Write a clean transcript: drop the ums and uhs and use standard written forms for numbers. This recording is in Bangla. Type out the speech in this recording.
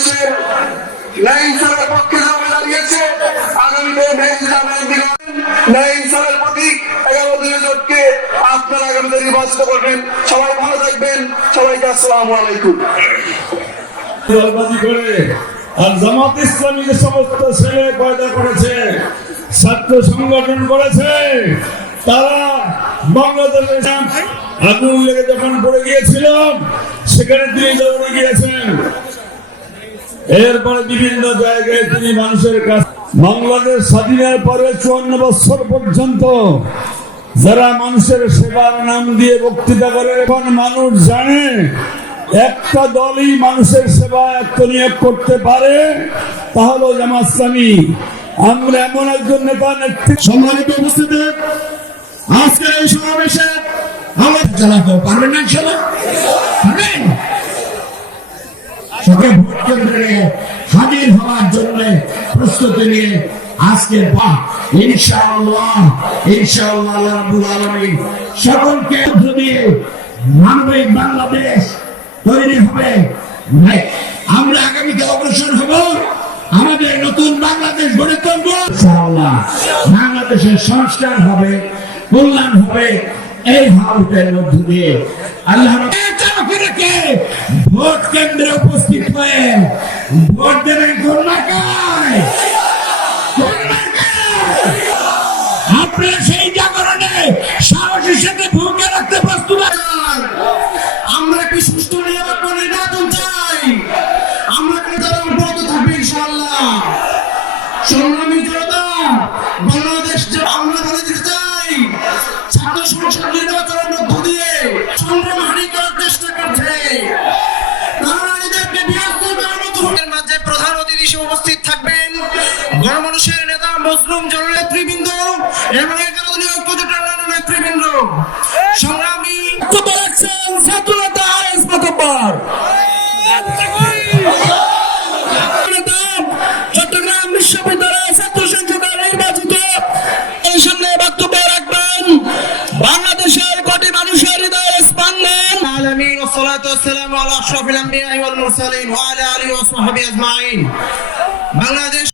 বাংলাদেশের ন্যায় ইনসাফের পক্ষে যারা দাঁড়িয়েছে, আগামীতে ন্যায় ইনসাফের প্রতীক 11 জোটকে আপনারা আগামীতে নির্বাচিত করবেন। সবাই ভালো থাকবেন। সবাইকে আসসালামু আলাইকুম। আর জামাত ইসলামী যে সমস্ত ছেলে পয়দা করেছে, ছাত্র সংগঠন করেছে, তারা বাংলাদেশে আগুন লেগে যখন পড়ে গিয়েছিল সেখানে তিনি দৌড়ে গিয়েছেন। এরপরে বিভিন্ন জায়গায় তিনি মানুষের কাছে, বাংলাদেশ স্বাধীনের পরে 54 বছর পর্যন্ত যারা মানুষের সেবার নাম দিয়ে বক্তৃতা করে, এখন মানুষ জানে একটা দলই মানুষের সেবা আত্মনিয়োগ করতে পারে, তাহলে জামাত ইসলামী। আমরা এমন একজন নেতা নেতৃত্ব। সম্মানিত উপস্থিতি, আজকের এই সমাবেশে আমরা চালাতে পারবেন না, পারবেন? সবাই ভোট কেন্দ্রে হাজির হওয়ার জন্য প্রস্তুতি নিয়ে আজকে ইনশাআল্লাহ আল্লাহ রাব্বুল আলামিন সকলকে দিয়ে মানবিক বাংলাদেশ তৈরি হবে। আমরা আগামীতে অগ্রসর হব, আমাদের নতুন বাংলাদেশ গড়ে তুলব। ইনশাআল্লাহ বাংলাদেশের সংস্কার হবে, কল্যাণ হবে। এই ভাবের মধ্য দিয়ে আল্লাহ ভোট কেন্দ্রে উপস্থিত হয়ে ভোট দেবেন কোন মার্কায়? আপনারা সেই জাগরণে সাহসের সাথে ভূমিকা রাখতে প্রস্তুত। আমরা কি সুষ্ঠু নির্বাচন চাই? আমরা থাকবে ইনশাআল্লাহ। সংগ্রামী জনতা, বাংলাদেশ আমরা বলে দিতে চাই, ছাত্র সংসদ নির্বাচনের মধ্য দিয়ে সংগ্রাম হানি করার চেষ্টা করছে। মাঝে প্রধান অতিথি হিসেবে উপস্থিত থাকবেন গণমানুষের নেতা মজলুম জননেতৃবৃন্দ এবং একাদলীয় ঐক্যজোটের নেতৃবৃন্দ। সংগ্রামী ছাত্রনেতা আরএস মাতব্বর, চট্টগ্রাম বিশ্ববিদ্যালয়ের ছাত্র সংসদের নির্বাচিত, এই সামনে বক্তব্য রাখবেন বাংলাদেশের কোটি মানুষের হৃদয়ের স্পন্দন। আলামিন ওয়াসসালাতু ওয়াসসালামু আলা আশরাফিল আমবিয়া ওয়াল মুরসালিন ওয়া আলা আলিহি ওয়া সাহবিহি আজমাইন। বাংলাদেশ